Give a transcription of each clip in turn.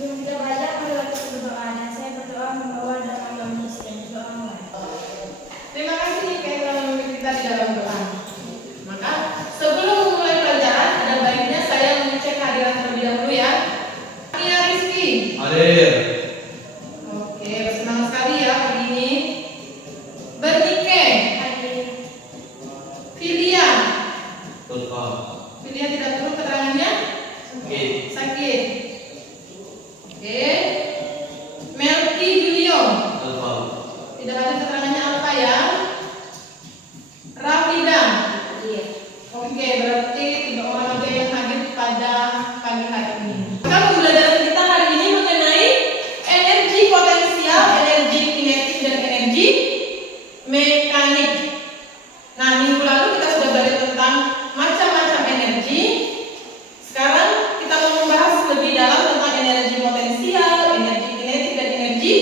Sebelum kita belajar, mari kita berdoa. Dan saya berdoa membawa dalam nama Yesus dan juga orang. Terima kasih Nika yang telah memimpin kita di dalam doa. Maka sebelum memulai pelajaran, ada baiknya saya mengecek hadiran terlebih dahulu ya. Iya Rizky. Hadir. Oke, bersenang sekali ya pagi ini. Bernike. Hadir. Filia. Betul. Filia tidak perlu keterangannya? Sakit. Sakit. Oke. Melki Julio. Betul. Tidak ada keterangannya apa ya? Rafida. Hadir. Oke, berarti 3 orang aja yang hadir pada pagi hari ini. Maka pembelajaran kita hari ini mengenai energi potensial, energi kinetik, dan energi mekanik. Nah, minggu lalu kita sudah belajar tentang macam-macam energi. Sekarang kita mau membahas lebih dalam tentang energi potensial, energi kinetik, dan energi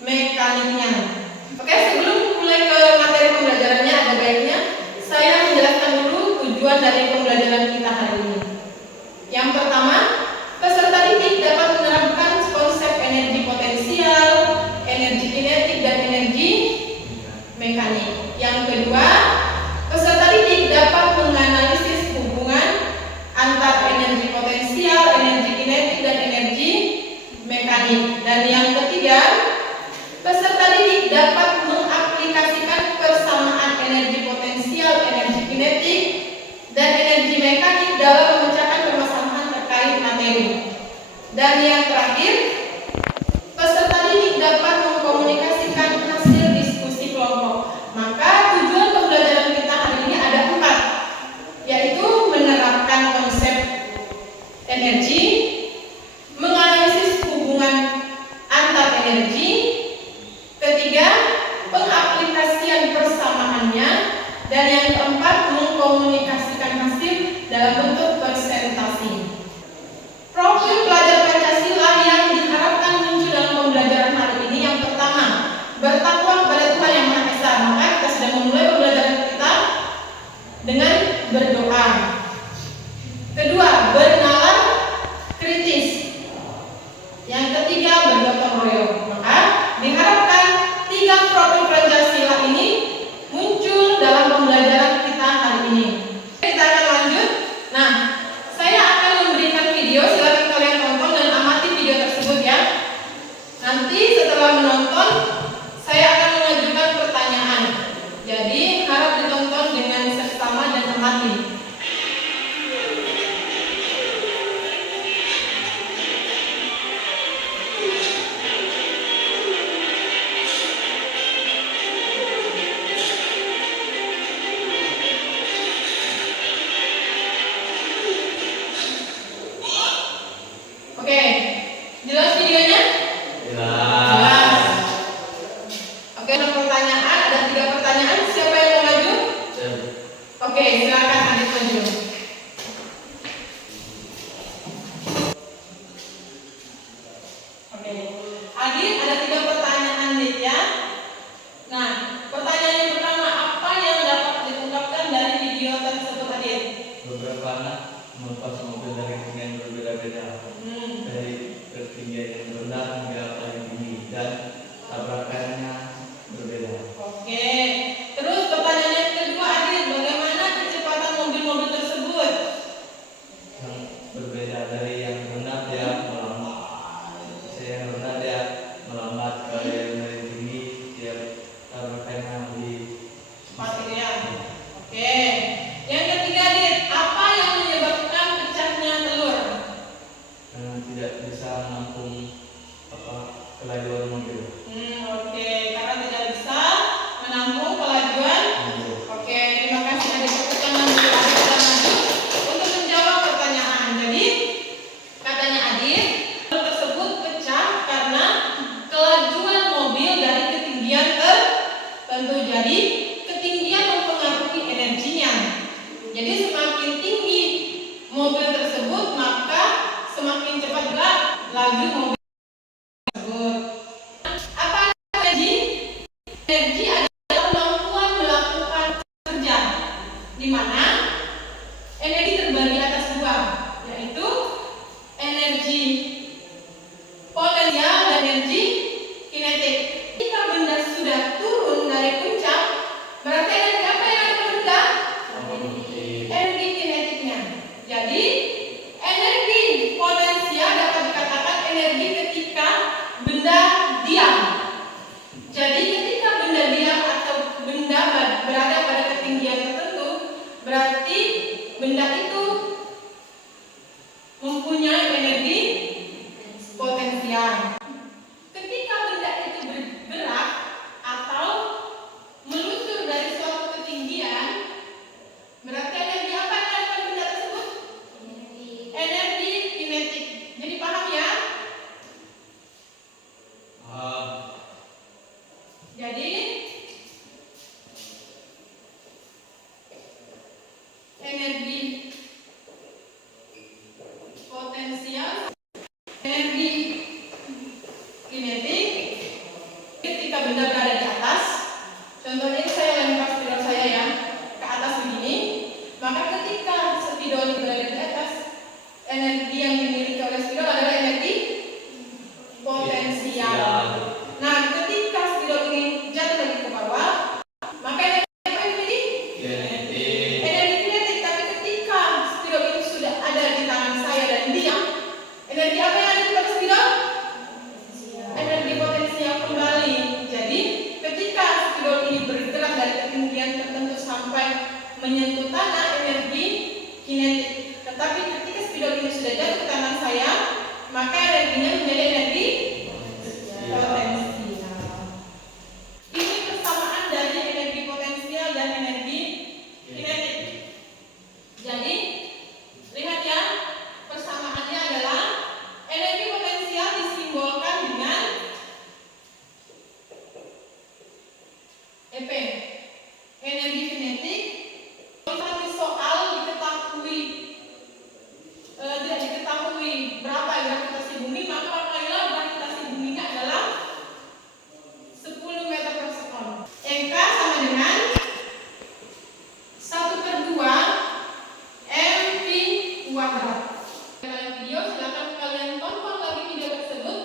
mekaniknya. Oke, sebelum mulai ke materi pembelajarannya, ada baiknya saya menjelaskan dulu tujuan dari pembelajaran kita hari ini. Yang pertama, peserta didik dapat menerapkan konsep energi potensial, energi kinetik, dan energi mekanik. Yang kedua, peserta didik dapat menganalisis hubungan antar energi potensial, energi kinetik, dan energi mekanik. Dan yang ketiga, peserta didik dapat mengaplikasikan persamaan energi potensial, energi kinetik, dan energi mekanik dalam memecahkan permasalahan terkait materi. Dan yang terakhir, peserta didik dapat mengkomunikasikan hasil diskusi kelompok. Maka tujuan pembelajaran kita hari ini ada 4, yaitu menerapkan konsep energi, menganalisis hubungan antar energi, ketiga, pengaplikasian persamaannya, dan yang keempat, mengkomunikasikan hasil dalam bentuk presentasi. Profil pelajar Pancasila yang diharapkan muncul dalam pembelajaran hari ini, yang pertama, bertakwa kepada Tuhan Yang Maha Esa. Maka kita sudah memulai pembelajaran kita dengan berdoa. Kedua, bernalar kritis. Yang ketiga, bergotong royong. Maka diharapkan 3 profil Pancasila ini muncul dalam pembelajaran kita hari ini. Kita akan lanjut. Nah, saya akan memberikan video, silakan kalian tonton dan amati video tersebut ya. Nanti setelah menonton, saya akan mengajukan pertanyaan. Jadi harap ditonton dengan seksama dan amati. Oke, jelas videonya? Jelas. Oke, ada pertanyaan, ada 3 pertanyaan. Siapa yang mau maju? Oke, silakan Adit maju. Oke, Adit ada 3 pertanyaan nih ya. Nah, pertanyaan yang pertama, apa yang dapat diungkapkan dari video tersebut Adit? Beberapa anak melepas mobil dari ketinggian berbeda-beda, dari ketinggian yang rendah hingga paling tinggi, dan tabrakannya berbeda. Oke, terus pertanyaan yang kedua Adit, bagaimana kecepatan mobil-mobil tersebut? Yang berbeda, dari yang rendah dia melambat, yang rendah dia melambat, kalau yang dari tinggi dia tabrakannya lebih Cepat gitu ya. Oke. Yang ketiga Adit, apa yang menyebabkan pecahnya telur? tidak bisa menampung kelajuan mobil. Oke, karena tidak bisa menampung kelajuan. Oke, terima kasih Adit. Tepuk tangan dulu Adit sudah maju untuk menjawab pertanyaan. Jadi, katanya Adit, telur tersebut pecah karena kelajuan mobil dari ketinggian tertentu. Jadi, ketinggian mempengaruhi energinya. Jadi, semakin tinggi mobil tersebut, maka semakin cepat laju mobil tersebut. Apa energi kinetik ketika benda berada di atas. Contohnya ini saya lempar spidol saya ya ke atas begini, maka ketika spidol ini berada di atas, energi yang dimiliki oleh spidol adalah energi potensial. Nah, ketika spidol ini jatuh lagi ke bawah, maka energi apa yang dimiliki? Energi kinetik. Tapi ketika spidol ini sudah ada di tangan saya dan diam, energi apa yang ada di pada spidol? Energi potensial kembali. Jadi ketika spidol ini bergerak dari ketinggian tertentu sampai menyentuh tanah, energi kinetik. Tetapi ketika spidol ini sudah jatuh ke tangan saya, maka energinya menjadi energi potensial. Ini persamaan dari energi potensial dan energi kinetik. Jadi lihat ya, persamaannya adalah energi potensial disimbolkan dengan EP. Energi kinetik kalau soal diketahui tidak diketahui berapa gravitasi bumi, maka pakailah gravitasi buminya adalah 10 meter per sekon. MK sama dengan 1/2 mv kuadrat. Kalian video, silakan kalian tonton lagi video tersebut,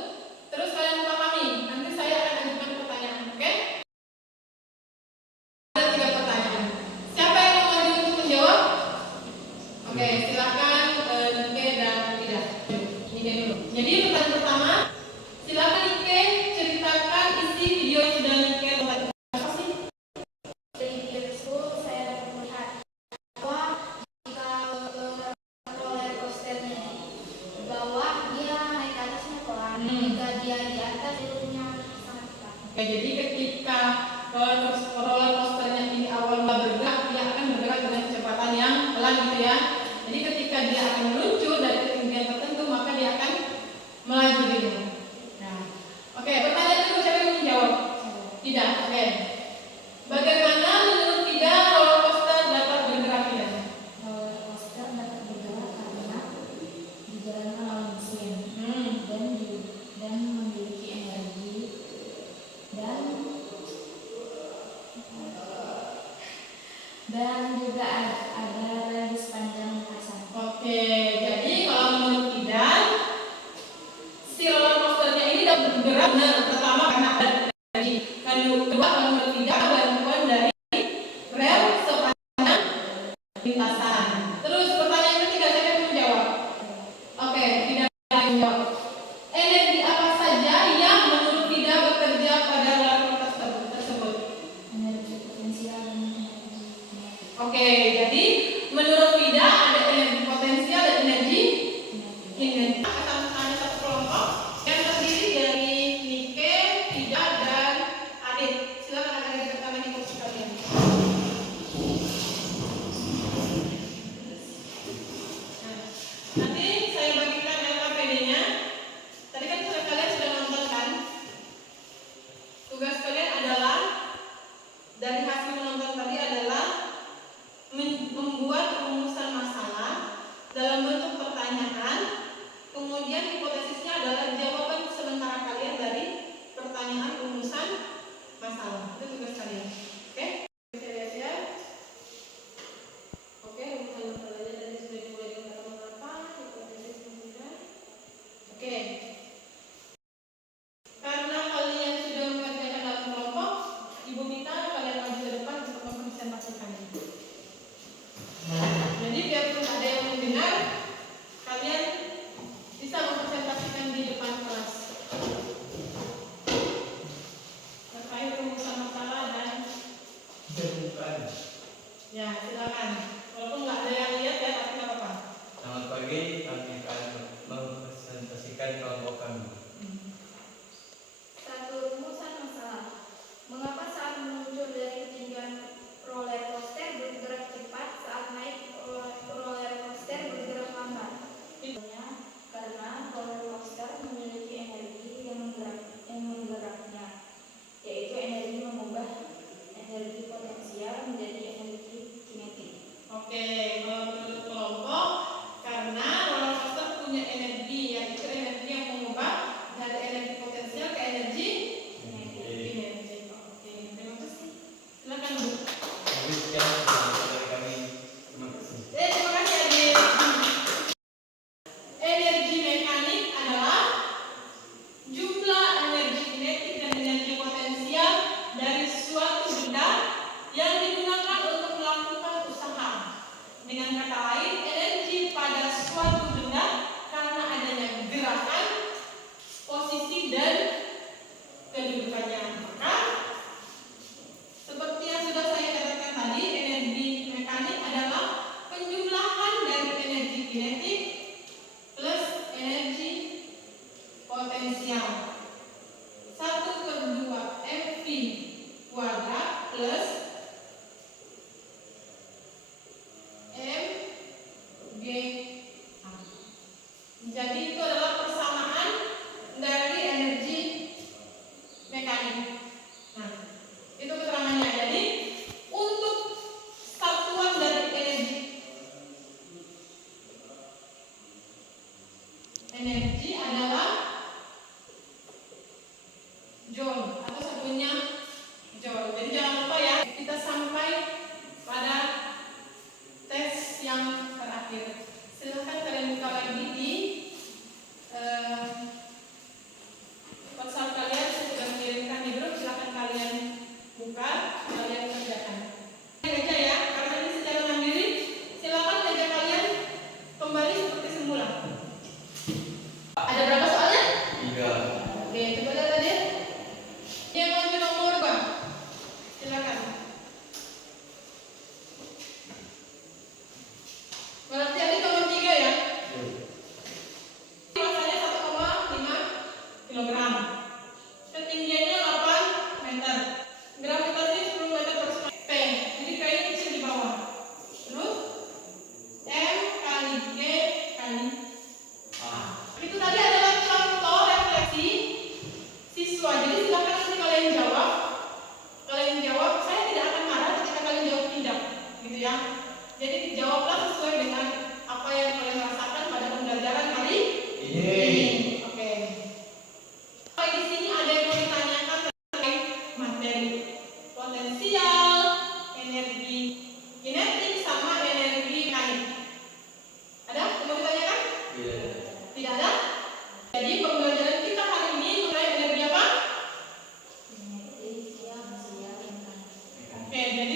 terus kalian pahami. Nanti saya akan ajukan pertanyaan, oke? Ada 3 pertanyaan. Siapa yang mau maju untuk menjawab? Oke, silakan Nike dan tidak. Nike dulu. Jadi pertanyaan pertama, silakan Nike ceritakan isi video yang sudah Nike tonton. Apa sih? Dari video tersebut saya dapat melihat bahwa jika roller coasternya di bawah, dia naik ke atasnya pelan. Jika dia di atas, turunnya sangat cepat. Oke, jadi ketika roller coasternya ini awalnya bergerak, dia akan bergerak dengan kecepatan yang pelan gitu ya. Jadi ketika dia akan meluncur dari ketinggian tertentu, maka dia akan melaju gitu. Nah, oke, pertanyaan kedua, siapa yang menjawab? Tidak. Oke. Bagaimana menurut Fida roller coaster dapat bergerak tidak? Roller coaster dapat bergerak karena dijalankan oleh mesin dan memiliki energi dan juga ada rel sepanjang lintasan. Oke, jadi kalau menurut Fida, si roller coasternya ini dapat bergerak benar. Pertama karena ada energi. Kedua kalau menurut Fida bantuan dari rel sepanjang lintasan. Terus pertanyaan ketiga, siapa yang menjawab? Oke, Fida yang menjawab. Energi apa saja yang menurut Fida bekerja pada roller coaster tersebut? Energi potensial dan energi kinetik. Oke, jadi menurut Fida ada energi potensial dan energi kinetik. Ada satu kelompok yang terdiri dari Nike, Fida, dan Adit. Silakan akan diceritakan di kursi kalian. Nah, nanti saya bagikan LKPD-nya. Tadi kan kalian sudah nonton kan? Tugas kalian adalah dari hasil menonton tadi adalah membuat rumusan masalah dalam bentuk pertanyaan, kemudian hipotesisnya adalah jawaban sementara kalian dari pertanyaan rumusan masalah. Itu tugas kalian. Oke? Saya lihat ya. Oke, rumusan masalahnya tadi sudah dimulai dengan kata mengapa, hipotesis kemudian. Oke. Karena kalian sudah mengerjakan dalam kelompok, Ibu minta kalian maju ke depan untuk mempresentasikannya. Jadi biarpun ada yang mendengar, kalian bisa mempresentasikan di depan kelas terkait rumusan masalah dan ya silakan. Walaupun nggak ada yang lihat ya, tapi nggak apa-apa. Selamat pagi, kami akan mempresentasikan kelompok kami. Satu rumusan masalah. Mengapa saat meluncur dari ketinggian roller coaster bergerak cepat, saat naik roller coaster bergerak lambat? Karena roller coaster memiliki energi yang menggeraknya, yaitu energi mengubah energi potensial menjadi energi kinetik. Oke, kalau menurut kelompok, karena roller coaster punya energi, yaitu energi yang potensial. 1/2 mv kuadrat plus mg. Jadi itu adalah persamaan dari energi mekanik. Nah, itu keterangannya. Jadi untuk satuan dari energi adalah joule atau satuannya joule. Jadi jangan lupa ya, kita sampai pada tes yang terakhir. Silahkan kalian buka lagi di WhatsApp kalian, saya sudah mengirimkan di grup. Silahkan kalian buka, kalian kerjakan. Aja ya, karena ini secara mandiri. Silakan aja kalian kembali seperti semula. Ada berapa soalnya? 3. Oke, coba lihat tadi. Yang maju nomor 2. Silakan. Berarti ada nomor 3 ya? Masanya 1,5 kilogram. Ketinggiannya 8 meter. Gravitasi 10 meter per sekali. P. Jadi P ini kecil di bawah. Terus M kali G kali A. Itu tadi adalah contoh refleksi siswa. Jadi silakan nanti kalian jawab. Kalian jawab, saya tidak akan marah ketika kalian jawab tidak, gitu ya. Jadi jawablah sesuai dengan apa yang kalian rasakan pada pembelajaran hari ini. Oke. Di sini ada yang mau ditanyakan terkait materi potensial, energi kinetik sama energi mekanik. Ada yang mau ditanyakan? Tidak ada? Jadi pembelajaran kita hari ini mengenai energi apa? Oke, jadi